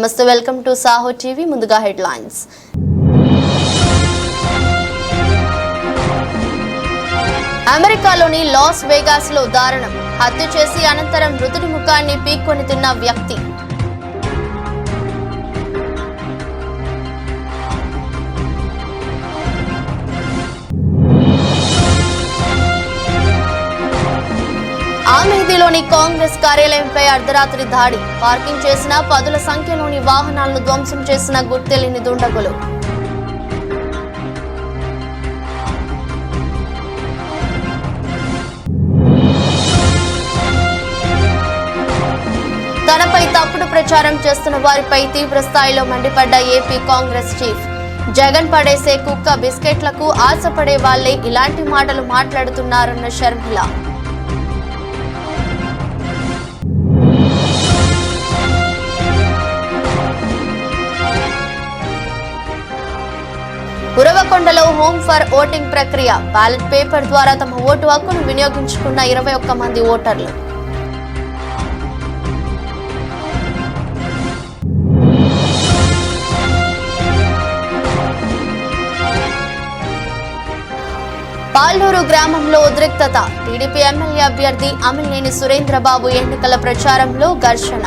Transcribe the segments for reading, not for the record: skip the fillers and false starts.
నమస్తే, welcome to Saaho TV. ముందుగా headlines. అమెరికాలోని లాస్ వేగాస్ లో దారుణం. హత్య చేసి అనంతరం మృతుడి ముఖాన్ని పీక్కొని తిన్న వ్యక్తి. ఆమెదిలోని కాంగ్రెస్ కార్యాలయంపై అర్ధరాత్రి దాడి. పార్కింగ్ చేసిన పదుల సంఖ్యలోని వాహనాలను ధ్వంసం చేసిన గుర్తెలిని దుండగులు. తనపై తప్పుడు ప్రచారం చేస్తున్న వారిపై తీవ్ర స్థాయిలో మండిపడ్డ ఏపీ కాంగ్రెస్ చీఫ్. జగన్ పడేసే కుక్క బిస్కెట్లకు ఆశపడే వాళ్లే ఇలాంటి మాటలు మాట్లాడుతున్నారన్న షర్మిల. ఉరవకొండలో హోమ్ ఫర్ ఓటింగ్ ప్రక్రియ. బ్యాలెట్ పేపర్ ద్వారా తమ ఓటు హక్కును వినియోగించుకున్న 21 మంది ఓటర్లు. పాల్నూరు గ్రామంలో ఉద్రిక్తత. టీడీపీ ఎమ్మెల్యే అభ్యర్థి అమిలినేని సురేంద్రబాబు ఎన్నికల ప్రచారంలో ఘర్షణ.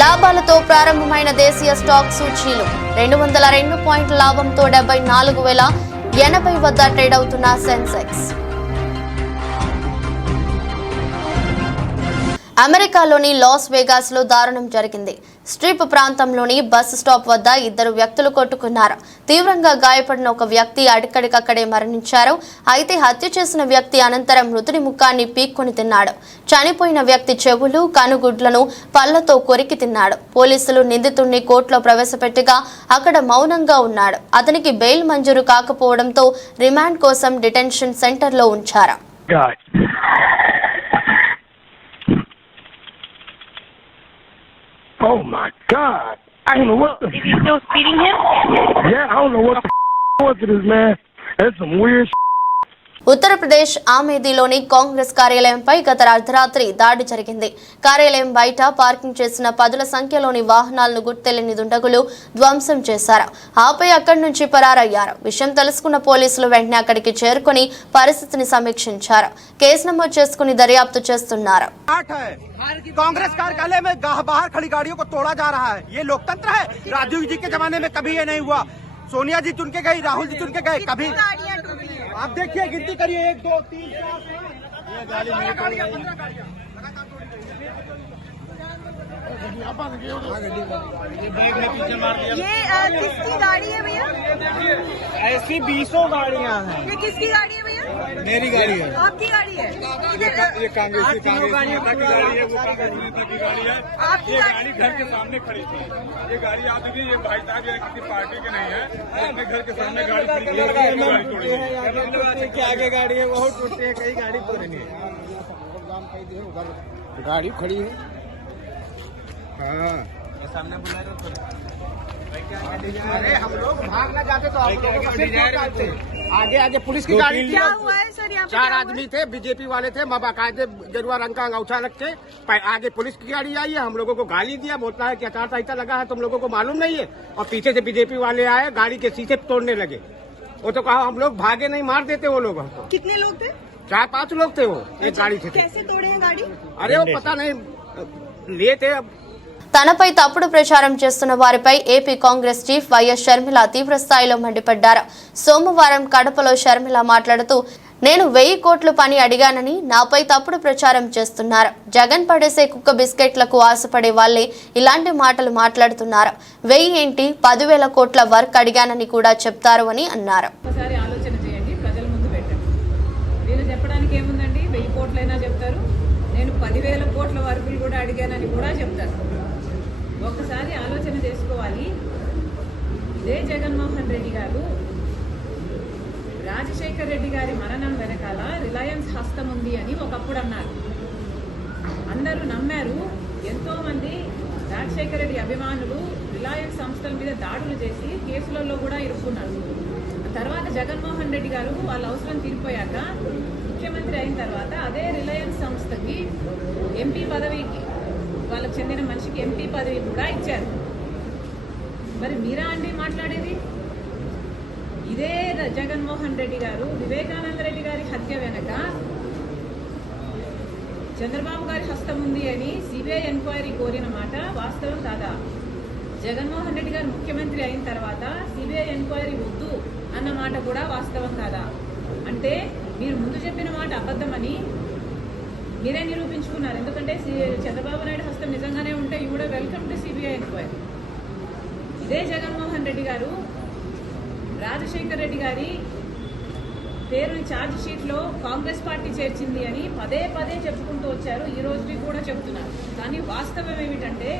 లాభాలతో ప్రారంభమైన దేశీయ స్టాక్ సూచీలు. 202 పాయింట్ల లాభంతో 74,080 వద్ద ట్రేడ్ అవుతున్న సెన్సెక్స్. అమెరికాలోని లాస్ వేగాస్ లో దారుణం జరిగింది. స్ట్రిప్ ప్రాంతంలోని బస్ స్టాప్ వద్ద 2 వ్యక్తులు కొట్టుకున్నారు. తీవ్రంగా గాయపడిన ఒక వ్యక్తి అక్కడికక్కడే మరణించారు. అయితే హత్య చేసిన వ్యక్తి అనంతరం మృతుడి ముఖాన్ని పీక్కొని తిన్నాడు. చనిపోయిన వ్యక్తి చెవులు, కనుగుడ్లను పళ్లతో కొరికి తిన్నాడు. పోలీసులు నిందితుడిని కోర్టులో ప్రవేశపెట్టగా అక్కడ మౌనంగా ఉన్నాడు. అతనికి బెయిల్ మంజూరు కాకపోవడంతో రిమాండ్ కోసం డిటెన్షన్ సెంటర్లో ఉంచారు. Oh my God! I don't know what. Is he still speeding him? Yeah, I don't know what the was it is, man. That's some weird. Uttar Pradesh ఆమెదిలోని Congress కార్యాలయంపై గత అర్ధరాత్రి దాడి జరిగింది. కార్యాలయం బయట పార్కింగ్ చేసిన పదుల సంఖ్యలోని వాహనాలను గుర్తెలిని దుండగులు ధ్వంసం చేశారు. ఆపై అక్కడి నుంచి పరారయ్యారు. విషయం తెలుసుకున్న పోలీసులు వెంటనే అక్కడికి చేరుకుని పరిస్థితిని సమీక్షించారు. కేసు నమోదు చేసుకుని దర్యాప్తు చేస్తున్నారు. कांग्रेस कार्यालय में बाहर खड़ी गाड़ियों को तोड़ा जा रहा है। ये लोकतंत्र है? राजीव जी के जमाने में कभी ये नहीं हुआ। सोनिया जी चुन के गई, राहुल जी चुन के गए, कभी आप देखिए, गिनती करिए 1 2 3 ये किसकी गाड़ी है भैया? ऐसी 20 गाड़ियां हैं। ये किसकी गाड़ी है भैया? मेरी गाड़ी है। आपकी गाड़ी है? ये कांग्रेस की गाड़ी है, वो कांग्रेस नेता की गाड़ी है। आपकी ये गाड़ी घर के सामने खड़ी थी। ये गाड़ी आप भी, ये भाई साहब ये किसी पार्टी के नहीं है, अपने घर के सामने गाड़ी खड़ी है। आगे गाड़ी है, बहुत टूटती है, कई गाड़ी तोड़ेंगे। गाड़ी खड़ी है। हाँ, सामने बुला रहे। अरे हम लोग भागना चाहते तो आगे आगे पुलिस की गाड़ी। क्या हुआ है सर? यहाँ 4 आदमी थे, बीजेपी वाले थे, बाकायदे गेरुआ रंग का अंगूठा रख के आगे पुलिस की गाड़ी आई है। हम लोगों को गाली दिया, बोलता है कि आचार संहिता लगा है, तुम लोगों को मालूम नहीं है। और पीछे से बीजेपी वाले आए, गाड़ी के शीशे तोड़ने लगे। वो तो कहा हम लोग भागे नहीं, मार देते वो लोग हमको। कितने लोग थे? 4-5 लोग थे वो एक गाड़ी से। कैसे तोड़े हैं गाड़ी? अरे वो पता नहीं लिए थे। తనపై తప్పుడు ప్రచారం చేస్తున్న వారిపై AP Congress chief YS Sharmila తీవ్ర స్థాయిలో మండిపడ్డారు. సోమవారం కడపలో షర్మిల మాట్లాడుతూ, నేను 1000 కోట్ల పని అడిగానని నాపై తప్పుడు ప్రచారం చేస్తున్నారు. జగన్ పడేసే కుక్క బిస్కెట్లకు ఆశపడే వాళ్లే ఇలాంటి మాటలు మాట్లాడుతున్నారు. 1000 ఏంటి, 10,000 కోట్ల వర్క్ అడిగానని కూడా చెప్తారు అని అన్నారు. ఆలోచన చేయండి, ప్రజల ముందు పెట్టండి. నేను చెప్పడానికి ఏముందండి, 1000 కోట్లైనా చెప్తారు, నేను 10,000 కోట్ల వర్కులు కూడా అడిగానని కూడా చెప్తారు. ఒక్కసారి ఆలోచన చేసుకోవాలి. ఇదే జగన్మోహన్ రెడ్డి గారు రాజశేఖర్ రెడ్డి గారి మరణం వెనకాల రిలయన్స్ హస్తం ఉంది అని ఒకప్పుడు అన్నారు. అందరూ నమ్మారు. ఎంతోమంది రాజశేఖర రెడ్డి అభిమానులు రిలయన్స్ సంస్థల మీద దాడులు చేసి కేసులలో కూడా ఇరుక్కున్నారు. తర్వాత జగన్మోహన్ రెడ్డి గారు వాళ్ళ అవసరం తీరిపోయాక ముఖ్యమంత్రి అయిన తర్వాత అదే రిలయన్స్ సంస్థకి ఎంపీ పదవికి వాళ్ళకి చెందిన మనిషికి ఎంపీ పదవి కూడా ఇచ్చారు. మరి మీరా అండి మాట్లాడేది? ఇదే జగన్మోహన్ రెడ్డి గారు వివేకానంద రెడ్డి గారి హత్య వెనక చంద్రబాబు గారి హస్తం ఉంది అని సిబిఐ ఎంక్వైరీ కోరిన మాట వాస్తవం కాదా? జగన్మోహన్ రెడ్డి గారు ముఖ్యమంత్రి అయిన తర్వాత సిబిఐ ఎంక్వైరీ వద్దు అన్న మాట కూడా వాస్తవం కాదా? అంటే మీరు ముందు చెప్పిన మాట అబద్ధమని మీరే నిరూపించుకున్నారు. ఎందుకంటే చంద్రబాబు నాయుడు హస్తం నిజంగానే ఉంటే you would welcome to CBI enquiry. ఇదే జగన్మోహన్ రెడ్డి గారు రాజశేఖర్ రెడ్డి గారి పేరుని ఛార్జ్ షీట్లో కాంగ్రెస్ పార్టీ చేర్చింది అని పదే పదే చెప్పుకుంటూ వచ్చారు. ఈ రోజుకి కూడా చెప్తున్నారు. కానీ వాస్తవం ఏమిటంటే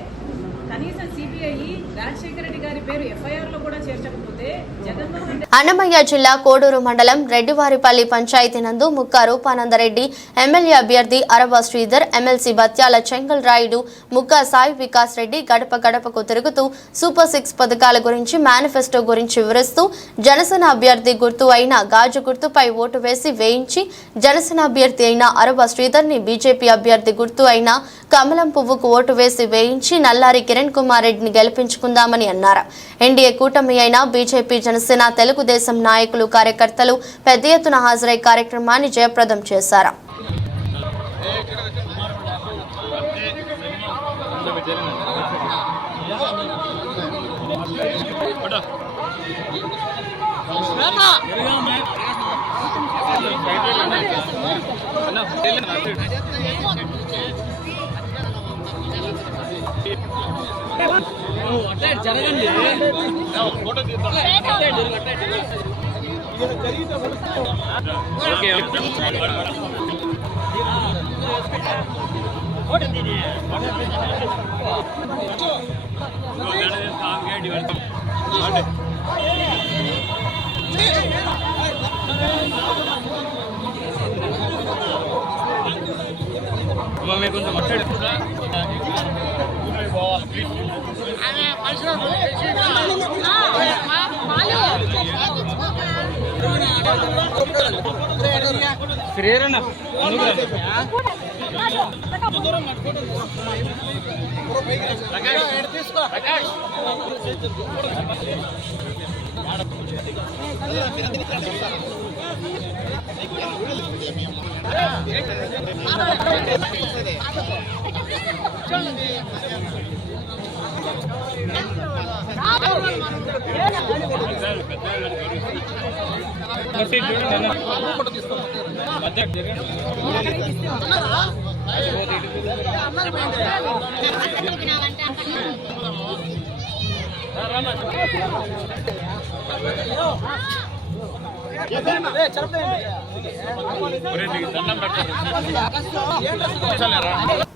కనీసం సిబిఐ రాజశేఖర రెడ్డి గారి పేరు ఎఫ్ఐఆర్ లో కూడా చేర్చకపోతే జగన్మోహన్ అన్నమయ్య జిల్లా కోడూరు మండలం రెడ్డివారిపల్లి పంచాయతీ నందు ముక్కా రూపానందరెడ్డి, ఎమ్మెల్యే అభ్యర్థి అరవ శ్రీధర్, ఎమ్మెల్సీ బత్యాల చెంగల్ రాయుడు, ముక్కా సాయి వికాస్ రెడ్డి గడప గడపకు తిరుగుతూ సూపర్ 6 పథకాల గురించి, మేనిఫెస్టో గురించి వివరిస్తూ జనసేన అభ్యర్థి గుర్తు అయిన గాజు గుర్తుపై ఓటు వేసి వేయించి జనసేన అభ్యర్థి అయిన అరవ శ్రీధర్ ని, బీజేపీ అభ్యర్థి గుర్తు అయిన కమలం పువ్వుకు ఓటు వేసి వేయించి నల్లారి కిరణ్ కుమార్ రెడ్డిని గెలిపించుకుందామని అన్నారు. ఎన్డీఏ కూటమి అయిన బీజేపీ, జనసేన, తెలుగుదేశం నాయకులు, కార్యకర్తలు పెద్ద ఎత్తున హాజరై కార్యక్రమాన్ని జయప్రదం చేశారు.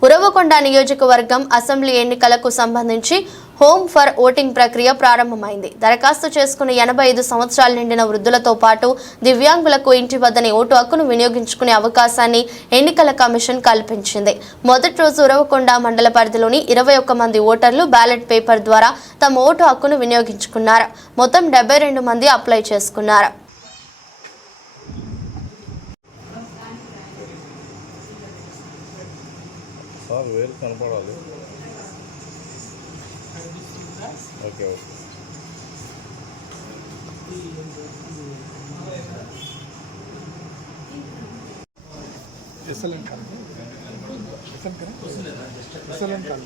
ఉరవకొండ నియోజకవర్గం అసెంబ్లీ ఎన్నికలకు సంబంధించి హోమ్ ఫర్ ఓటింగ్ ప్రక్రియ ప్రారంభమైంది. దరఖాస్తు చేసుకున్న 85 సంవత్సరాలు నిండిన వృద్ధులతో పాటు దివ్యాంగులకు ఇంటి వద్దనే ఓటు హక్కును వినియోగించుకునే అవకాశాన్ని ఎన్నికల కమిషన్ కల్పించింది. మొదటి రోజు ఉరవకొండ మండల పరిధిలోని 21 మంది ఓటర్లు బ్యాలెట్ పేపర్ ద్వారా తమ ఓటు హక్కును వినియోగించుకున్నారు. మొత్తం 72 మంది అప్లై చేసుకున్నారు. వేరు కనపడాలి. Okay okay. ఎస్ఎల్ఎన్ కాదు, ఎస్ఎల్ఎన్ కాదు.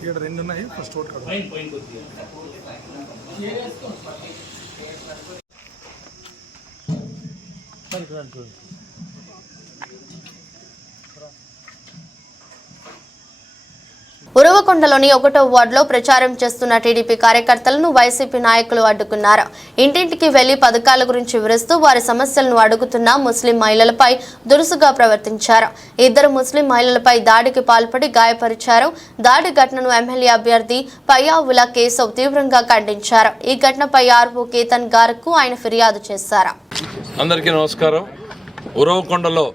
ఇక్కడ 2 ఉన్నాయి. ఫస్ట్ ఓట్ కాదు. ఉరవకొండలోని 1వ వార్డులో ప్రచారం చేస్తున్న టీడీపీ కార్యకర్తలను వైసీపీ నాయకులు అడ్డుకున్నారు. ఇంటింటికి వెళ్లి పథకాల గురించి వివరిస్తూ వారి సమస్యలను అడుగుతున్న ముస్లిం మహిళలపై దురుసుగా ప్రవర్తించారు. 2 ముస్లిం మహిళలపై దాడికి పాల్పడి గాయపరిచారు. దాడి ఘటనను ఎమ్మెల్యే అభ్యర్థి పయ్యావుల కేశవ్ తీవ్రంగా ఖండించారు. ఈ ఘటనపై ఆర్ఓ కేతన్ గార్కు ఆయన ఫిర్యాదు చేశారు. అందరికీ నమస్కారం. ఉరవకొండలో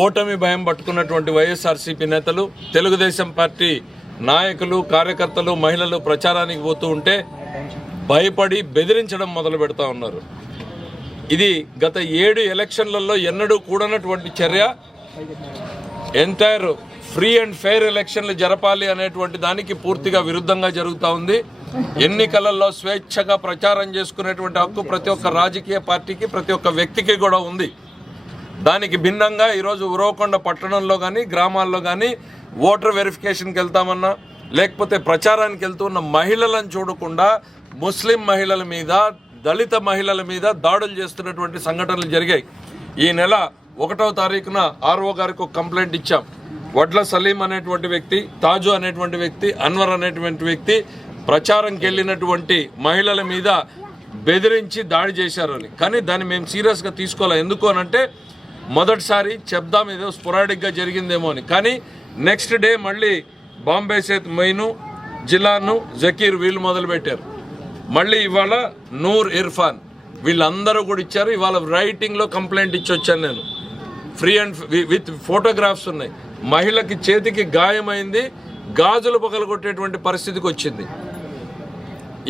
ఓటమి భయం పట్టుకున్నటువంటి వైఎస్ఆర్సీపీ నేతలు, తెలుగుదేశం పార్టీ నాయకులు, కార్యకర్తలు, మహిళలు ప్రచారానికి పోతూ ఉంటే భయపడి బెదిరించడం మొదలు పెడతా ఉన్నారు. ఇది గత 7 ఎలక్షన్లలో ఎన్నడూ కూడనటువంటి చర్య. ఎంటైర్ ఫ్రీ అండ్ ఫెయిర్ ఎలక్షన్లు జరపాలి అనేటువంటి దానికి పూర్తిగా విరుద్ధంగా జరుగుతూ ఉంది. ఎన్నికలలో స్వేచ్ఛగా ప్రచారం చేసుకునేటువంటి హక్కు ప్రతి ఒక్క రాజకీయ పార్టీకి, ప్రతి ఒక్క వ్యక్తికి కూడా ఉంది. దానికి భిన్నంగా ఈరోజు ఉరవకొండ పట్టణంలో కానీ గ్రామాల్లో కానీ ఓటర్ వెరిఫికేషన్కి వెళ్తామన్నా లేకపోతే ప్రచారానికి వెళ్తున్న మహిళలను చూడకుండా ముస్లిం మహిళల మీద, దళిత మహిళల మీద దాడులు చేస్తున్నటువంటి సంఘటనలు జరిగాయి. ఈ నెల 1వ తారీఖున ఆర్ఓ గారికి ఒక కంప్లైంట్ ఇచ్చాం. వడ్ల సలీం అనేటువంటి వ్యక్తి, తాజు అనేటువంటి వ్యక్తి, అన్వర్ అనేటువంటి వ్యక్తి ప్రచారంకి వెళ్ళినటువంటి మహిళల మీద బెదిరించి దాడి చేశారని. కానీ దాన్ని మేము సీరియస్గా తీసుకోవాలి. ఎందుకు అనంటే మొదటిసారి చెప్దాం ఏదో స్పొరాడిక్గా జరిగిందేమో అని. కానీ నెక్స్ట్ డే మళ్ళీ బాంబే సేత్ మొయిను, జిలాను, జకీర్ వీళ్ళు మొదలుపెట్టారు. మళ్ళీ ఇవాళ నూర్ ఇర్ఫాన్ వీళ్ళందరూ కూడా ఇచ్చారు. ఇవాళ రైటింగ్లో కంప్లైంట్ ఇచ్చి వచ్చాను నేను. ఫ్రీ అండ్ విత్ ఫోటోగ్రాఫ్స్ ఉన్నాయి. మహిళకి చేతికి గాయమైంది, గాజులు పగలగొట్టేటువంటి పరిస్థితికి వచ్చింది.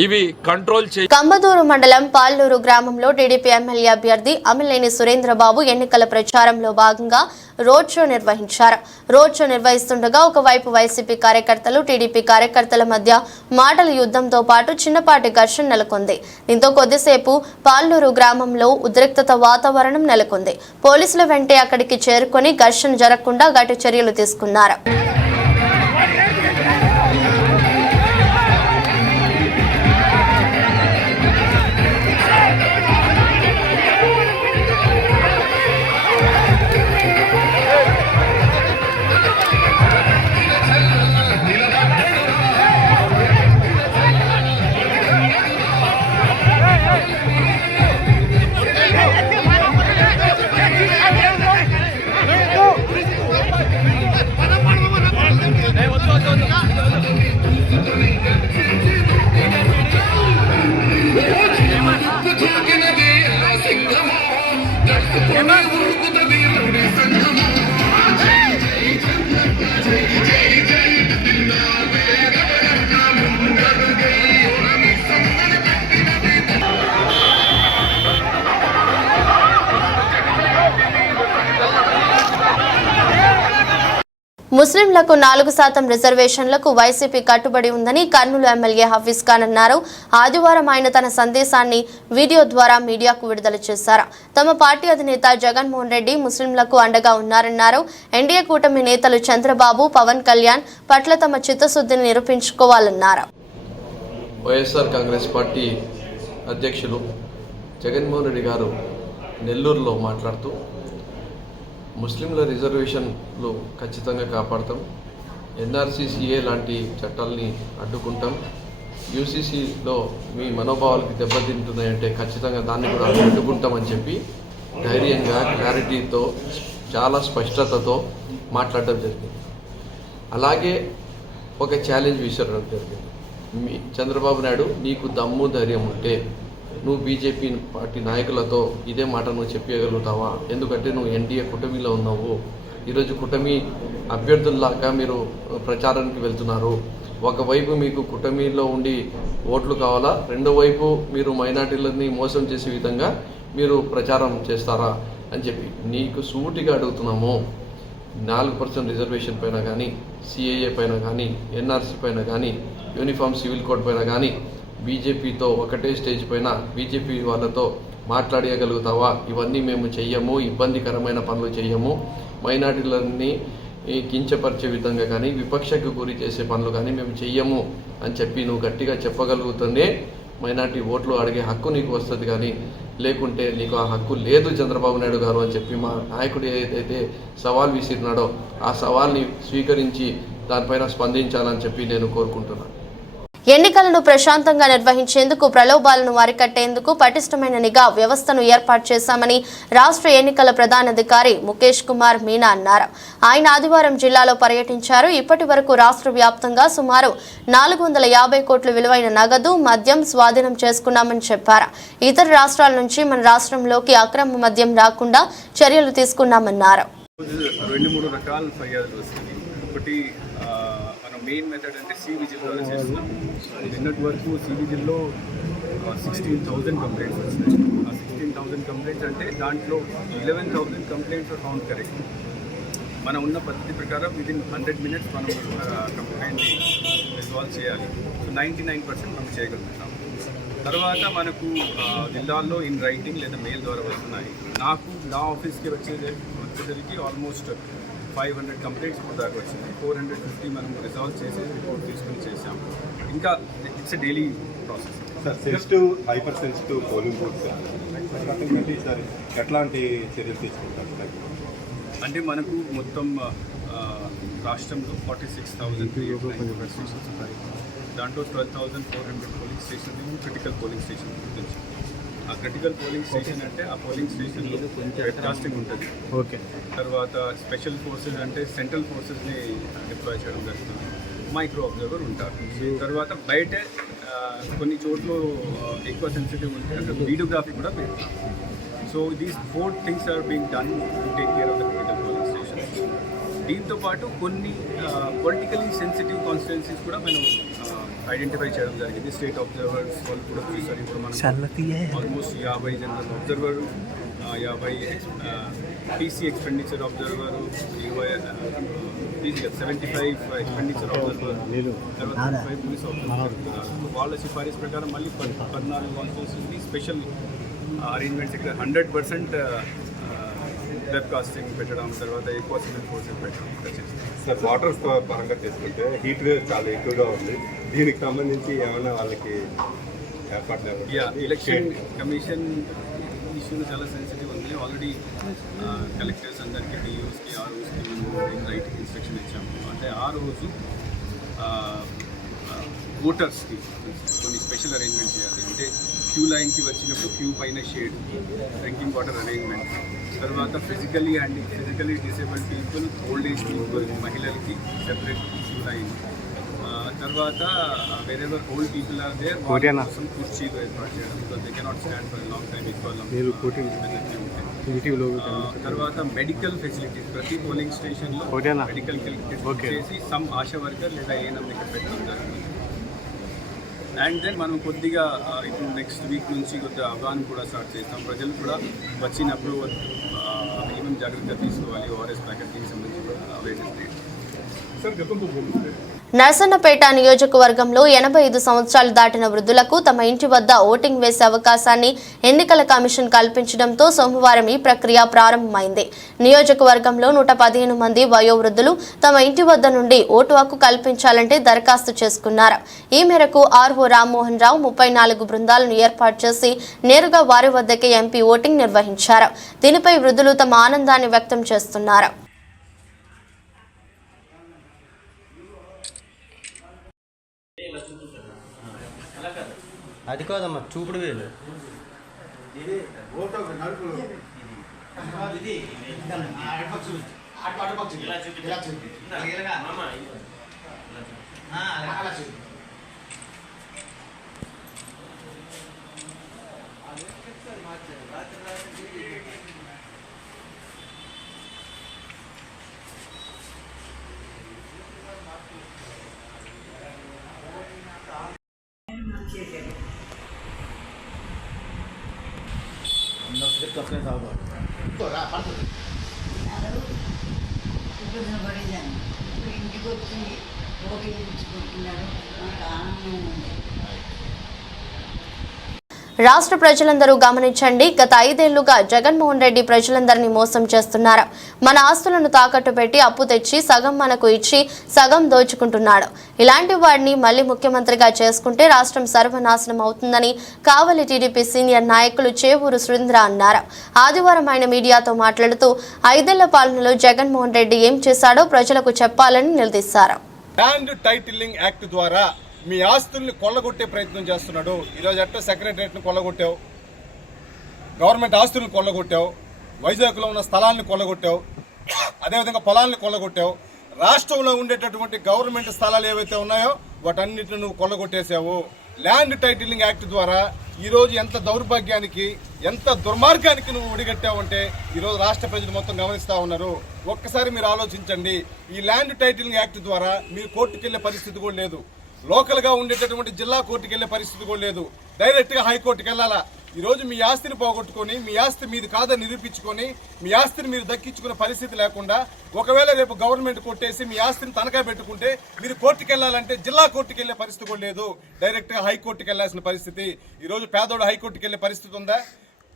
ఇవి కంట్రోల్ చేయ. కంబదూరు మండలం పాల్లూరు గ్రామంలో టీడీపీ ఎమ్మెల్యే అభ్యర్థి అమిలేని సురేంద్రబాబు ఎన్నికల ప్రచారంలో భాగంగా రోడ్ షో నిర్వహించారు. రోడ్ షో నిర్వహిస్తుండగా ఒకవైపు వైసీపీ కార్యకర్తలు, టీడీపీ కార్యకర్తల మధ్య మాటల యుద్ధంతో పాటు చిన్నపాటి ఘర్షణ నెలకొంది. దీంతో కొద్దిసేపు పాల్లూరు గ్రామంలో ఉద్రిక్తత వాతావరణం నెలకొంది. పోలీసుల వెంటే అక్కడికి చేరుకొని ఘర్షణ జరగకుండా గట్టి చర్యలు తీసుకున్నారు. ముస్లింలకు 4% రిజర్వేషన్లకు వైసీపీ కట్టుబడి ఉందని కర్నూలు ఎమ్మెల్యే హఫీజ్ ఖాన్ అన్నారు. ఆదివారం ఆయన తన సందేశాన్ని వీడియో ద్వారా మీడియాకు విడుదల చేశారు. తమ పార్టీ అధినేత జగన్మోహన్ రెడ్డి ముస్లింలకు అండగా ఉన్నారన్నారు. ఎన్డీఏ కూటమి నేతలు చంద్రబాబు, పవన్ కళ్యాణ్ పట్ల తమ చిత్తశుద్ధిని నిరూపించుకోవాలన్నారు. వైఎస్ఆర్ కాంగ్రెస్ పార్టీ అధ్యక్షులు జగన్మోహన్ రెడ్డి గారు నెల్లూరులో మాట్లాడుతూ ముస్లింల రిజర్వేషన్లు ఖచ్చితంగా కాపాడతాం, ఎన్ఆర్సీసీఏ లాంటి చట్టాలని అడ్డుకుంటాం, యూసీసీలో మీ మనోభావాలకు దెబ్బతింటున్నాయంటే ఖచ్చితంగా దాన్ని కూడా అడ్డుకుంటామని చెప్పి ధైర్యంగా, క్లారిటీతో, చాలా స్పష్టతతో మాట్లాడడం జరిగింది. అలాగే ఒక ఛాలెంజ్ విసరడం జరిగింది. చంద్రబాబు నాయుడు, నీకు దమ్ము ధైర్యం ఉంటే నువ్వు బీజేపీ పార్టీ నాయకులతో ఇదే మాట నువ్వు చెప్పగలుగుతావా? ఎందుకంటే నువ్వు ఎన్డీఏ కూటమిలో ఉన్నావు. ఈరోజు కూటమి అభ్యర్థుల్లాగా మీరు ప్రచారానికి వెళ్తున్నారు. ఒకవైపు మీకు కూటమిలో ఉండి ఓట్లు కావాలా, రెండో వైపు మీరు మైనార్టీలని మోసం చేసే విధంగా మీరు ప్రచారం చేస్తారా అని చెప్పి నీకు సూటిగా అడుగుతున్నాము. 4% రిజర్వేషన్ పైన కానీ, సిఏఏ పైన కానీ, ఎన్ఆర్సీ పైన కానీ, యూనిఫామ్ సివిల్ కోడ్ పైన కానీ బీజేపీతో ఒకటే స్టేజ్ పైన బీజేపీ వాళ్ళతో మాట్లాడగలుగుతావా? ఇవన్నీ మేము చెయ్యము, ఇబ్బందికరమైన పనులు చెయ్యము, మైనార్టీలన్నీ కించపరిచే విధంగా కానీ, విపక్షకు గురి చేసే పనులు కానీ మేము చెయ్యము అని చెప్పి నువ్వు గట్టిగా చెప్పగలుగుతుందే మైనార్టీ ఓట్లు అడిగే హక్కు నీకు వస్తుంది. కానీ లేకుంటే నీకు ఆ హక్కు లేదు చంద్రబాబు నాయుడు గారు అని చెప్పి మా నాయకుడు ఏదైతే సవాల్ విసిరినాడో ఆ సవాల్ని స్వీకరించి దానిపైన స్పందించాలని చెప్పి నేను కోరుకుంటున్నాను. ఎన్నికలను ప్రశాంతంగా నిర్వహించేందుకు ప్రలోభాలను అరికట్టేందుకు పటిష్టమైన నిఘా వ్యవస్థను ఏర్పాటు చేశామని రాష్ట్ర ఎన్నికల ప్రధానాధికారి ముఖేష్ కుమార్ మీనా అన్నారు. ఆయన ఆదివారం జిల్లాలో పర్యటించారు. ఇప్పటి వరకు రాష్ట్ర వ్యాప్తంగా సుమారు 450 కోట్ల విలువైన నగదు, మద్యం స్వాధీనం చేసుకున్నామని చెప్పారు. ఇతర రాష్ట్రాల నుంచి మన రాష్ట్రంలోకి అక్రమ మద్యం రాకుండా చర్యలు తీసుకున్నామన్నారు. 2-3 రకాల ఫిర్యాదులు వస్తుంది. ఒకటి మనం మెయిన్ మెథడ్ అంటే సి విజిల్ ద్వారా చేస్తున్నాం. నిన్నటి వరకు సి విజిల్లో 16,000 కంప్లైంట్స్ వచ్చినాయి. ఆ 16,000 కంప్లైంట్స్ అంటే దాంట్లో 11,000 కంప్లైంట్స్ ఫౌండ్ కరెక్ట్. మనం ఉన్న పద్ధతి ప్రకారం విదిన్ 100 minutes మనం కంప్లైంట్ని రిజాల్వ్ చేయాలి. సో 99% మనం చేయగలుగుతాం. తర్వాత మనకు జిల్లాల్లో ఇన్ రైటింగ్ లేదా మెయిల్ ద్వారా వస్తున్నాయి. నాకు నా ఆఫీస్కి వచ్చేసరికి ఆల్మోస్ట్ 500 కంప్లైంట్స్ ఇప్పుడు దాకా వచ్చింది. 450 మనం రిజాల్వ్ చేసి రిపోర్ట్ తీసుకుని చేసాము. ఇంకా it's a daily process. Sir sensitive hyper sensitive polling booths sir ఎట్లాంటి చర్యలు తీసుకుంటారు? అంటే మనకు మొత్తం రాష్ట్రంలో 46,395 స్టేషన్స్ ఉన్నాయి. దాంట్లో 12,400 polling station critical polling station గురించి. ఆ క్రిటికల్ పోలింగ్ స్టేషన్ అంటే ఆ పోలింగ్ స్టేషన్లో వెబ్కాస్టింగ్ ఉంటుంది. ఓకే. తర్వాత స్పెషల్ ఫోర్సెస్ అంటే సెంట్రల్ ఫోర్సెస్ని డిప్లాయ్ చేయడం జరుగుతుంది. మైక్రో అబ్జర్వర్ ఉంటారు. తర్వాత బయట కొన్ని చోట్ల ఎక్కువ సెన్సిటివ్ ఉంటుంది, వీడియోగ్రఫీ కూడా పెరుగుతుంది. So these 4 things are being done to take care of the critical polling station. దీంతో పాటు కొన్ని పొలిటికలీ సెన్సిటివ్ కాన్స్టిట్యున్సీస్ కూడా మనం ఐడెంటిఫై చేయడం జరిగింది. స్టేట్ అబ్జర్వర్స్ వాళ్ళు కూడా చూసారు. ఇప్పుడు మనం almost 50 general observer, 50 PC expenditure observer, 75 expenditure observer, తర్వాత 5 పోలీస్ అబ్జర్వర్. వాళ్ళ సిఫారసు ప్రకారం మళ్ళీ 14 కాన్స్టిట్యున్సీస్కి స్పెషల్ అరేంజ్మెంట్స్ ఇక్కడ 100% వెబ్కాస్టింగ్ పెట్టడం, తర్వాత ఎక్కువ సివిల్ ఫోర్సెస్ పెట్టడం చేస్తాం. సార్ వాటర్ పరంగా చేసుకుంటే హీట్ వేవ్ చాలా ఎక్కువగా ఉంది. దీనికి సంబంధించి ఏమైనా వాళ్ళకి ఏర్పాట్లు? ఎలక్షన్ కమిషన్ ఇష్యూలు చాలా సెన్సిటివ్ ఉంది. ఆల్రెడీ కలెక్టర్స్ అందరికీ, డిఓస్కి, ఆర్ఓస్కి మేము రైటింగ్ ఇన్స్ట్రక్షన్ ఇచ్చాము. అంటే ఆ రోజు ఓటర్స్కి కొన్ని స్పెషల్ అరేంజ్మెంట్ చేయాలి. అంటే క్యూ లైన్కి వచ్చినప్పుడు క్యూ పైన షేడ్, డ్రింకింగ్ వాటర్ అరేంజ్మెంట్, తర్వాత physically disabled people, old age people, మహిళలకి సెపరేట్ క్యూ లైన్, తర్వాత wherever old people are there వాళ్ళ కోసం కుర్చీలు ఏర్పాటు చేయడం. Because they cannot stand for long time తర్వాత మెడికల్ ఫెసిలిటీస్ ప్రతి పోలింగ్ స్టేషన్లో మెడికల్ చేసి సమ్ ఆశా వర్కర్ లేదా ఏఎన్ఎం ఇక్కడ పెట్టడం జరుగుతుంది. అండ్ దెన్ మనం కొద్దిగా ఇప్పుడు నెక్స్ట్ వీక్ నుంచి కొద్దిగా అవగాహన కూడా స్టార్ట్ చేస్తాం. ప్రజలు కూడా వచ్చినప్పుడు ఏమేమి జాగ్రత్తలు తీసుకోవాలి, ఓఆర్ఎస్ ప్యాకెట్కి సంబంధించి అవేర్నెస్. నర్సన్నపేట నియోజకవర్గంలో 85 సంవత్సరాలు దాటిన వృద్ధులకు తమ ఇంటి వద్ద ఓటింగ్ వేసే అవకాశాన్ని ఎన్నికల కమిషన్ కల్పించడంతో సోమవారం ఈ ప్రక్రియ ప్రారంభమైంది. నియోజకవర్గంలో 115 మంది వయోవృద్ధులు తమ ఇంటి వద్ద నుండి ఓటు హక్కు కల్పించాలంటే దరఖాస్తు చేసుకున్నారు. ఈ మేరకు ఆర్ఓ రామ్మోహన్ రావు 34 బృందాలను ఏర్పాటు చేసి నేరుగా వారి వద్దకే ఎంపీ ఓటింగ్ నిర్వహించారు. దీనిపై వృద్ధులు తమ ఆనందాన్ని వ్యక్తం చేస్తున్నారు. అది కాదమ్మా, చూపుడు వేలు. ఇంటికి వచ్చి ఓటు వేయించుకుంటున్నాడు. నాకు ఆనందంగా ఉంది. రాష్ట్ర ప్రజలందరూ గమనించండి. గత 5 ఏళ్లుగా జగన్మోహన్ రెడ్డి ప్రజలందరినీ మోసం చేస్తున్నారు. మన ఆస్తులను తాకట్టు పెట్టి అప్పు తెచ్చి సగం మనకు ఇచ్చి సగం దోచుకుంటున్నాడు. ఇలాంటి వాడిని మళ్లీ ముఖ్యమంత్రిగా చేసుకుంటే రాష్ట్రం సర్వనాశనం అవుతుందని కావలి టీడీపీ సీనియర్ నాయకులు చేవూరు సురేంద్ర అన్నారు. ఆదివారం ఆయన మీడియాతో మాట్లాడుతూ 5 ఏళ్ల పాలనలో జగన్మోహన్ రెడ్డి ఏం చేశాడో ప్రజలకు చెప్పాలని నిలదీశారు. ల్యాండ్ టైటిలింగ్ యాక్ట్ ద్వారా మీ ఆస్తుల్ని కొల్లగొట్టే ప్రయత్నం చేస్తున్నాడు. ఈరోజు అట్ట సెక్రటరియట్ని కొల్లగొట్టావు, గవర్నమెంట్ ఆస్తులను కొల్లగొట్టావు, వైజాగ్లో ఉన్న స్థలాన్ని కొల్లగొట్టావు, అదేవిధంగా పొలాలను కొల్లగొట్టావు. రాష్ట్రంలో ఉండేటటువంటి గవర్నమెంట్ స్థలాలు ఏవైతే ఉన్నాయో వాటన్నిటిని నువ్వు కొల్లగొట్టేసావు. ల్యాండ్ టైటిలింగ్ యాక్ట్ ద్వారా ఈరోజు ఎంత దౌర్భాగ్యానికి ఎంత దుర్మార్గానికి నువ్వు ఒడిగట్టావంటే ఈరోజు రాష్ట్ర ప్రజలు మొత్తం గమనిస్తూ ఉన్నారు. ఒక్కసారి మీరు ఆలోచించండి. ఈ ల్యాండ్ టైటిలింగ్ యాక్ట్ ద్వారా మీరు కోర్టుకు వెళ్లే పరిస్థితి కూడా లేదు. లోకల్గా ఉండేటటువంటి జిల్లా కోర్టుకు వెళ్లే పరిస్థితి కూడా లేదు. డైరెక్ట్గా హైకోర్టుకు వెళ్ళాలా. ఈరోజు మీ ఆస్తిని పోగొట్టుకొని మీ ఆస్తి మీది కాదని నిరూపించుకొని మీ ఆస్తిని మీరు దక్కించుకునే పరిస్థితి లేకుండా ఒకవేళ రేపు గవర్నమెంట్ కొట్టేసి మీ ఆస్తిని తనఖా పెట్టుకుంటే మీరు కోర్టుకు వెళ్ళాలంటే జిల్లా కోర్టుకు వెళ్లే పరిస్థితి కూడా లేదు. డైరెక్ట్గా హైకోర్టుకు వెళ్లాల్సిన పరిస్థితి. ఈరోజు పేదోడు హైకోర్టుకు వెళ్లే పరిస్థితి ఉందా?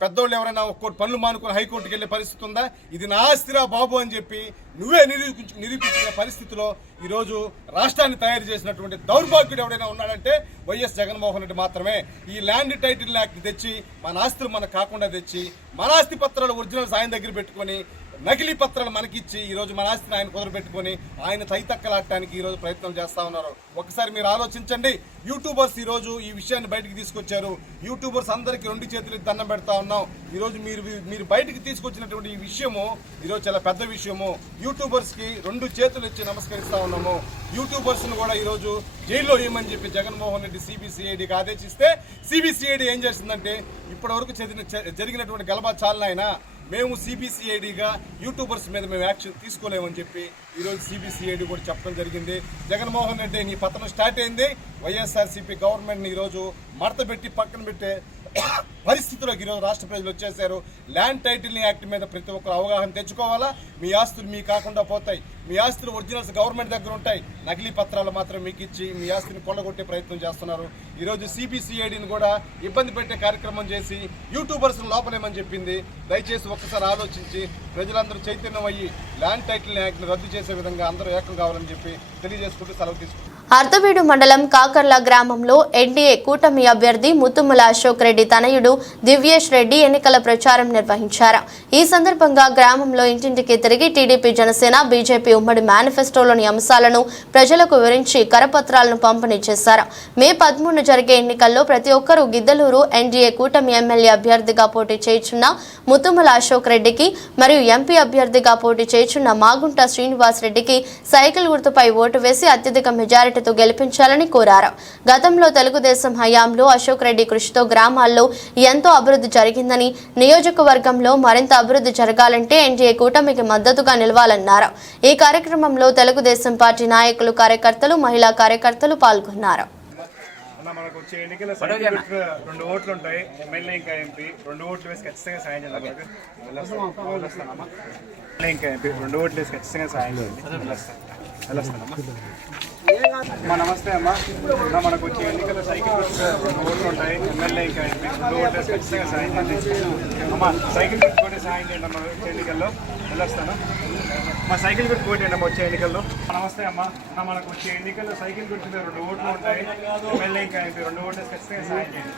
పెద్దోళ్ళు ఎవరైనా ఒక్కోటి పనులు మానుకుని హైకోర్టుకు వెళ్లే పరిస్థితి ఉందా? ఇది నా ఆస్తిరా బాబు అని చెప్పి నువ్వే నిరూపించుకునే పరిస్థితిలో ఈరోజు రాష్ట్రాన్ని తయారు చేసినటువంటి దౌర్భాగ్యుడు ఎవరైనా ఉన్నాడంటే వైఎస్ జగన్మోహన్ రెడ్డి మాత్రమే. ఈ ల్యాండ్ టైటిల్ యాక్ట్ తెచ్చి మన ఆస్తులు మనకు కాకుండా తెచ్చి మన ఆస్తి పత్రాలు ఒరిజినల్స్ ఆయన దగ్గర పెట్టుకొని నకిలీ పత్రాలు మనకిచ్చి ఈరోజు మన ఆస్తిని ఆయన కుదరబెట్టుకొని ఆయన తైతక్కలాడటానికి ఈరోజు ప్రయత్నం చేస్తా ఉన్నారు. ఒకసారి మీరు ఆలోచించండి. యూట్యూబర్స్ ఈరోజు ఈ విషయాన్ని బయటికి తీసుకొచ్చారు. యూట్యూబర్స్ అందరికీ 2 చేతులు దండం పెడతా ఉన్నాం. ఈరోజు మీరు బయటికి తీసుకొచ్చినటువంటి ఈ విషయము ఈరోజు చాలా పెద్ద విషయము. యూట్యూబర్స్ కి 2 చేతులు ఇచ్చి నమస్కరిస్తా ఉన్నాము. యూట్యూబర్స్ ను కూడా ఈరోజు జైల్లో వేయమని చెప్పి జగన్మోహన్ రెడ్డి సిబిసిఐడికి ఆదేశిస్తే సిబిసిఐడి ఏం చేసిందంటే ఇప్పటి వరకు జరిగినటువంటి గలబా చాలనైనా మేము సిబిసిఐడిగా యూట్యూబర్స్ మీద మేము యాక్షన్ తీసుకోలేమని చెప్పి ఈరోజు సిబిసిఐడి కూడా చెప్పడం జరిగింది. జగన్మోహన్ రెడ్డి నీ పతనం స్టార్ట్ అయింది. వైఎస్ఆర్సీపీ గవర్నమెంట్ని ఈరోజు మడత పెట్టి పక్కన పెట్టే పరిస్థితులకు ఈరోజు రాష్ట్ర ప్రజలు వచ్చేసారు. ల్యాండ్ టైటిలింగ్ యాక్ట్ మీద ప్రతి ఒక్కరు అవగాహన తెచ్చుకోవాలా. మీ ఆస్తులు మీ కాకుండా పోతాయి. మీ ఆస్తులు ఒరిజినల్స్ గవర్నమెంట్ దగ్గర ఉంటాయి. నకిలీ పత్రాలు మాత్రం మీకు ఇచ్చి మీ ఆస్తిని కొల్లగొట్టే ప్రయత్నం చేస్తున్నారు. ఈరోజు సిబిసిఐడిని కూడా ఇబ్బంది పెట్టే కార్యక్రమం చేసి యూట్యూబర్స్ లోపలేమని చెప్పింది. దయచేసి ఒక్కసారి ఆలోచించి ప్రజలందరూ చైతన్యం అయ్యి ల్యాండ్ టైటిలింగ్ యాక్ట్ని రద్దు చేసే విధంగా అందరూ ఏకం కావాలని చెప్పి తెలియజేసుకుంటూ సెలవు తీసుకుంటారు. అర్ధవీడు మండలం కాకర్ల గ్రామంలో ఎన్డీఏ కూటమి అభ్యర్థి ముత్తుముల అశోక్ రెడ్డి తనయుడు దివ్యేష్ రెడ్డి ఎన్నికల ప్రచారం నిర్వహించారు. ఈ సందర్భంగా గ్రామంలో ఇంటింటికి తిరిగి టీడీపీ, జనసేన, బీజేపీ ఉమ్మడి మేనిఫెస్టోలోని అంశాలను ప్రజలకు వివరించి కరపత్రాలను పంపిణీ చేశారు. మే 13 జరిగే ఎన్నికల్లో ప్రతి ఒక్కరూ గిద్దలూరు ఎన్డీఏ కూటమి ఎమ్మెల్యే అభ్యర్థిగా పోటీ చేయుచున్న ముత్తుముల అశోక్ రెడ్డికి మరియు ఎంపీ అభ్యర్థిగా పోటీ చేయుచున్న మాగుంట శ్రీనివాస్ రెడ్డికి సైకిల్ గుర్తుపై ఓటు వేసి అత్యధిక మెజారిటీతో గెలిపించాలని కోరారు. గతంలో తెలుగుదేశం హయాంలో అశోక్ రెడ్డి కృషితో గ్రామాల్లో ఎంతో అభివృద్ధి జరిగిందని, నియోజకవర్గంలో మరింత అభివృద్ధి జరగాలంటే ఎన్డీఏ కూటమికి మద్దతుగా నిలవాలన్నారు. ఈ కార్యక్రమంలో తెలుగుదేశం పార్టీ నాయకులు, కార్యకర్తలు, మహిళా కార్యకర్తలు పాల్గొన్నారు. మనకు వచ్చే ఎన్నికల 2 ఓట్లు ఉంటాయి. ఎమ్మెల్యే ఇంకా ఎంపీ 2 ఓట్లు వేసి ఖచ్చితంగా సాయం చేయాలి. ఇంకా ఎంపీ 2 ఓట్లు వేసి ఖచ్చితంగా సాయం చేయాలి. నమస్తే అమ్మా. మనకు వచ్చే ఎన్నికల సైకిల్ 2 ఓట్లు ఉంటాయి. ఎమ్మెల్యే ఇంకా ఎంపీ 2 ఓట్లు వేసి ఖచ్చితంగా సాయం చేయాలి. అమ్మా సైకిల్ పెట్టుకుంటే సాయం చేయండి అమ్మా. వచ్చే ఎన్నికల్లో వెళ్ళొస్తాను. మా సైకిల్ గుర్తు పోటీ వచ్చే ఎన్నికల్లో. నమస్తే అమ్మా. మనకు వచ్చే ఎన్నికల్లో సైకిల్ గుర్తు 2 ఓట్లు ఉంటాయి. ఎమ్మెల్యే ఇంకా ఎంపీ 2 ఓట్లు ఖచ్చితంగా సాయం చేయండి.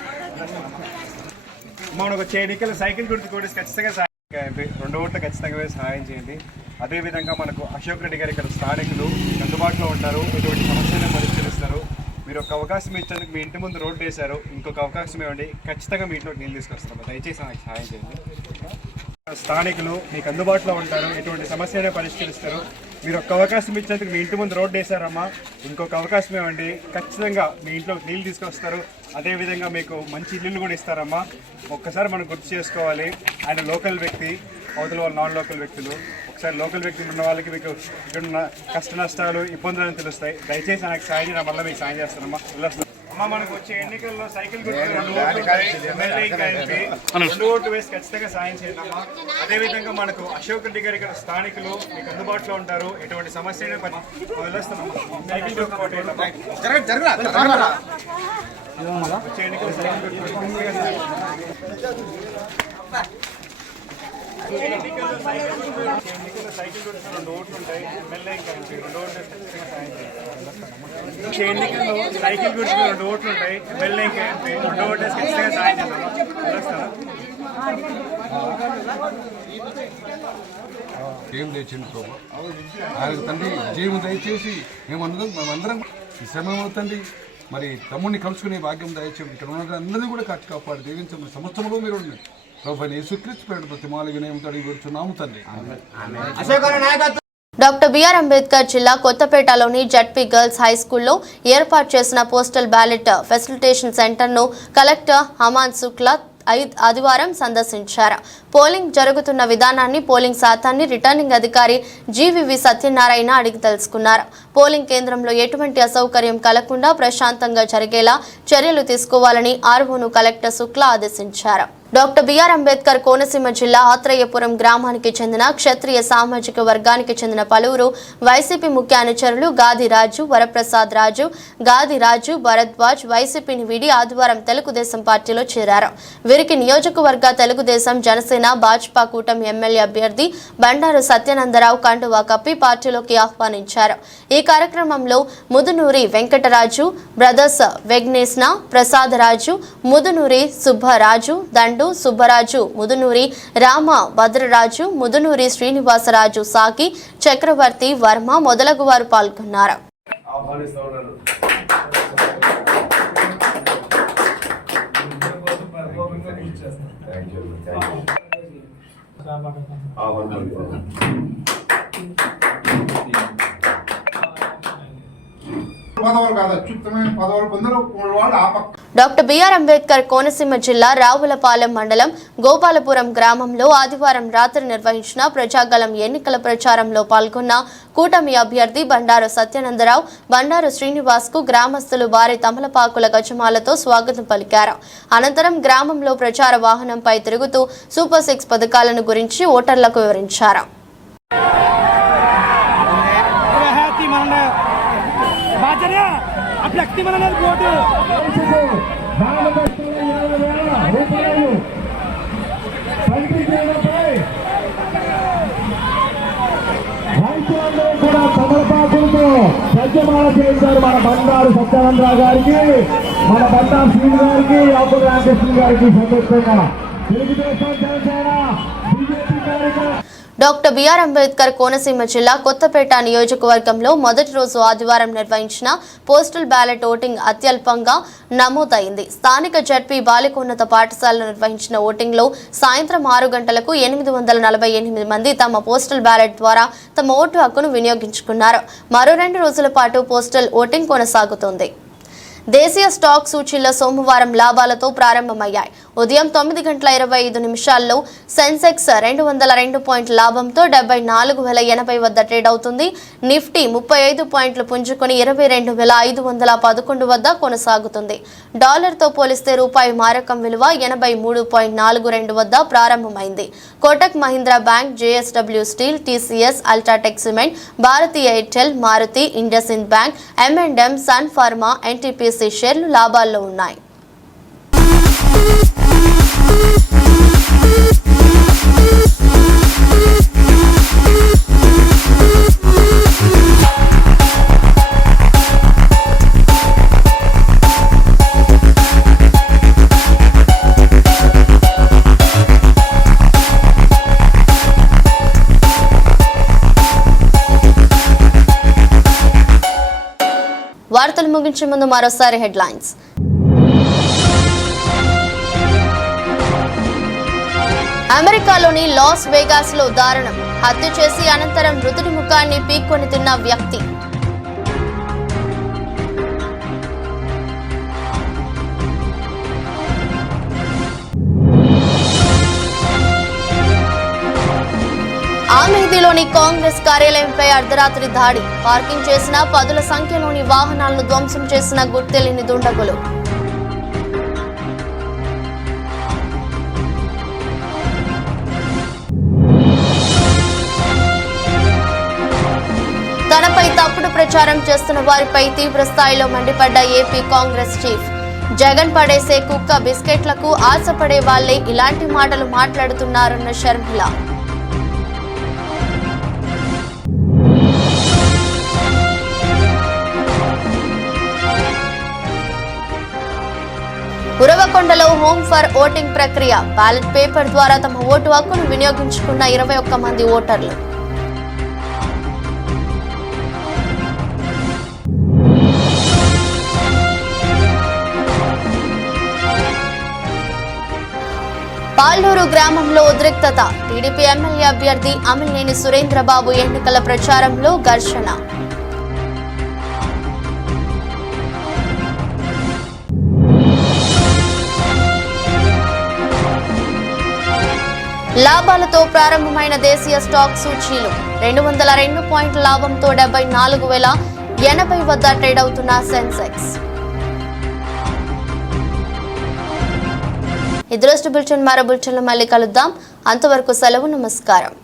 మనకు వచ్చే ఎన్నికల్లో సైకిల్ గుర్తు కూడా ఖచ్చితంగా సాయం ఎంపీ 2 ఓట్లు ఖచ్చితంగా వేసి సహాయం చేయండి. అదేవిధంగా మనకు అశోక్ రెడ్డి గారు ఇక్కడ స్థానికులు అందుబాటులో ఉంటారు. ఎటువంటి సమస్యలను పరిష్కరిస్తారు. మీరు ఒక అవకాశం ఇచ్చేందుకు మీ ఇంటి ముందు రోడ్డు వేశారు. ఇంకొక అవకాశం ఇవ్వండి. ఖచ్చితంగా మీ ఇంట్లో నీళ్ళు తీసుకొస్తాము. దయచేసి నాకు సహాయం చేయండి. స్థానికులు మీకు అందుబాటులో ఉంటారు. ఎటువంటి సమస్యనే పరిష్కరిస్తారు. మీరు ఒక్క అవకాశం ఇచ్చేందుకు మీ ఇంటి ముందు రోడ్డు వేశారమ్మా. ఇంకొక అవకాశం ఇవ్వండి. ఖచ్చితంగా మీ ఇంట్లో నీళ్ళు తీసుకొస్తారు. అదేవిధంగా మీకు మంచి ఇల్లులు కూడా ఇస్తారమ్మా. ఒక్కసారి మనం గుర్తు చేసుకోవాలి. ఆయన లోకల్ వ్యక్తి, అవతల వాళ్ళు నాన్ లోకల్ వ్యక్తులు. ఒకసారి లోకల్ వ్యక్తులు ఉన్న వాళ్ళకి మీకు ఇక్కడ కష్ట నష్టాలు, ఇబ్బందులు తెలుస్తాయి. దయచేసి నాకు సాయం చేయడం వల్ల మీకు సాయం చేస్తారమ్మా. అమ్మ మనకు వచ్చే ఎన్నికల్లో సైకిల్ గుర్తు 2 ఓట్లు ఉంటాయి. ఎమ్మెల్యే ఇంకా ఎంపీ 2 ఓట్లు వేసి ఖచ్చితంగా సాయం చేయండి అమ్మా. అదేవిధంగా మనకు అశోక్ రెడ్డి గారు ఇక్కడ స్థానికులు మీకు అందుబాటులో ఉంటారు. ఎటువంటి సమస్య వెళ్ళొస్తామమ్మా. సైకిల్ గుర్తు పోటీ వచ్చే ఎన్నికల సైకిల్ సైకిల్ గుర్తు 2 ఓట్లు ఉంటాయి. ఎమ్మెల్యే ఇంకా ఎంపీ 2 ఓట్లు ఖచ్చితంగా సాయం చేయండి. ఎన్నికల్లో సైకిల్ గుర్తు 2 ఓట్లు ఉంటాయి. ఎమ్మెల్యే ఇంకా ఎంపీ 2 ఓట్లు ఖచ్చితంగా సాయం చేస్తాను. ఏం తెచ్చింది ప్రభు ఆయన తండ్రి జీవం దయచేసి మేమందరం ఈ శ్రమ తండ్రి మరి తమ్ముడిని కలుసుకునే భాగ్యం దయచేసి ఇక్కడ ఉన్న అందరినీ కూడా కాచి కాపాడు దీవించండి. సంవత్సరంలో మీరు ఉన్నాయి ప్రభు యేసుక్రీస్తు పేరిట ప్రతి మాలిగా నేమతో అడిగి కూర్చున్నాము తండ్రి. డాక్టర్ బిఆర్ అంబేద్కర్ జిల్లా కొత్తపేటలోని జడ్పీ గర్ల్స్ హై స్కూల్లో ఏర్పాటు చేసిన పోస్టల్ బ్యాలెట్ ఫెసిలిటేషన్ సెంటర్ను కలెక్టర్ హమాన్ శుక్లా ఆదివారం సందర్శించారు. పోలింగ్ జరుగుతున్న విధానాన్ని, పోలింగ్ శాతాన్ని రిటర్నింగ్ అధికారి జీవీవి సత్యనారాయణ అడిగి తెలుసుకున్నారు. పోలింగ్ కేంద్రంలో ఎటువంటి అసౌకర్యం కలగకుండా ప్రశాంతంగా జరిగేలా చర్యలు తీసుకోవాలని ఆర్ఓను కలెక్టర్ శుక్లా ఆదేశించారు. డాక్టర్ బిఆర్ అంబేద్కర్ కోనసీమ జిల్లా ఆత్రేయపురం గ్రామానికి చెందిన క్షత్రియ సామాజిక వర్గానికి చెందిన పలువురు వైసీపీ ముఖ్య అనుచరులు గాది రాజు, వరప్రసాద్ రాజు, గాది రాజు, భరద్వాజ్ వైసీపీని వీడి ఆదివారం తెలుగుదేశం పార్టీలో చేరారు. వీరికి నియోజకవర్గ తెలుగుదేశం, జనసేన, భాజపా కూటమి ఎమ్మెల్యే అభ్యర్థి బండారు సత్యానందరావు కండువా కప్పి పార్టీలోకి ఆహ్వానించారు. ఈ కార్యక్రమంలో ముదునూరి వెంకటరాజు, బ్రదర్స్ వెగ్నేస్న ప్రసాదరాజు, ముదునూరి సుబ్బరాజు, దండు సుబ్బరాజు, ముదునూరి రామ భద్రరాజు, ముదునూరి శ్రీనివాసరాజు, సాకి చక్రవర్తి వర్మ మొదలగు వారు పాల్గొన్నారు. డాక్టర్ బిఆర్ అంబేద్కర్ కోనసీమ జిల్లా రావులపాలెం మండలం గోపాలపురం గ్రామంలో ఆదివారం రాత్రి నిర్వహించిన ప్రజాగళం ఎన్నికల ప్రచారంలో పాల్గొన్న కూటమి అభ్యర్థి బండారు సత్యానందరావు, బండారు శ్రీనివాస్ కు గ్రామస్తులు భారీ తమలపాకుల గజమాలతో స్వాగతం పలికారు. అనంతరం గ్రామంలో ప్రచార వాహనంపై తిరుగుతూ సూపర్ 6 పథకాలను గురించి ఓటర్లకు వివరించారు. కూడా తమలపాకులతో సత్యమాల చేయించారు మన బండారు సత్యానందరావు గారికి, మన బండారు శ్రీని గారికి, అప్పుడు రామకృష్ణ గారికి సంతోషంగా తెలుగుదేశం, జనసేన, బీజేపీ కార్యక్రమం. డాక్టర్ బిఆర్ అంబేద్కర్ కోనసీమ జిల్లా కొత్తపేట నియోజకవర్గంలో మొదటి రోజు ఆదివారం నిర్వహించిన పోస్టల్ బ్యాలెట్ ఓటింగ్ అత్యల్పంగా నమోదైంది. స్థానిక జడ్పీ బాలికోన్నత పాఠశాలలో నిర్వహించిన ఓటింగ్లో సాయంత్రం 6 గంటలకు 848 మంది తమ పోస్టల్ బ్యాలెట్ ద్వారా తమ ఓటు హక్కును వినియోగించుకున్నారు. మరో 2 రోజుల పాటు పోస్టల్ ఓటింగ్ కొనసాగుతోంది. దేశీయ స్టాక్ సూచీల్లో సోమవారం లాభాలతో ప్రారంభమయ్యాయి. ఉదయం 9:25 సెన్సెక్స్ 202 పాయింట్ల లాభంతో 74,080 వద్ద ట్రేడ్ అవుతుంది. నిఫ్టీ 35 పాయింట్లు పుంజుకొని 22,511 వద్ద కొనసాగుతుంది. డాలర్తో పోలిస్తే రూపాయి మారకం విలువ 83.42 వద్ద ప్రారంభమైంది. Kotak Mahindra bank, JSW steel, TCS, UltraTech cement, Bharti Airtel, Maruti, IndusInd bank, M&M, Sun Pharma, NTPC షేర్లు లాభాల్లో ఉన్నాయి. వార్తలు ముగించే ముందు మరోసారి హెడ్లైన్స్. అమెరికాలోని లాస్ వేగాస్ లో దారుణం, హత్య చేసి అనంతరం మృతుడి ముఖాన్ని పీక్కొని తిన్న వ్యక్తి. ఆమేధిలోని కాంగ్రెస్ కార్యాలయంపై అర్ధరాత్రి దాడి, పార్కింగ్ చేసిన 10ల సంఖ్యలోని వాహనాలను ధ్వంసం చేసిన గుర్తెలిని దుండగులు. తనపై తప్పుడు ప్రచారం చేస్తున్న వారిపై తీవ్ర స్థాయిలో మండిపడ్డ ఏపీ కాంగ్రెస్ చీఫ్. జగన్ పడేసే కుక్క బిస్కెట్లకు ఆశపడే వాళ్లే ఇలాంటి మాటలు మాట్లాడుతున్నారన్న షర్మిల. ఉరవకొండలో హోమ్ ఫర్ ఓటింగ్ ప్రక్రియ, బ్యాలెట్ పేపర్ ద్వారా తమ ఓటు హక్కును వినియోగించుకున్న 21 మంది ఓటర్లు. పాల్నూరు గ్రామంలో ఉద్రిక్తత. టీడీపీ ఎమ్మెల్యే అభ్యర్థి అమిలినేని సురేంద్రబాబు ఎన్నికల ప్రచారంలో ఘర్షణ. లాభాలతో ప్రారంభమైన దేశీయ స్టాక్ సూచీలు 202 పాయింట్ల లాభంతో 74,080 వద్ద ట్రేడ్ అవుతున్న సెన్సెక్స్. ఈ దృష్టి బులెటిన్ మరో బులెటిన్లో మళ్ళీ కలుద్దాం. అంతవరకు సెలవు. నమస్కారం.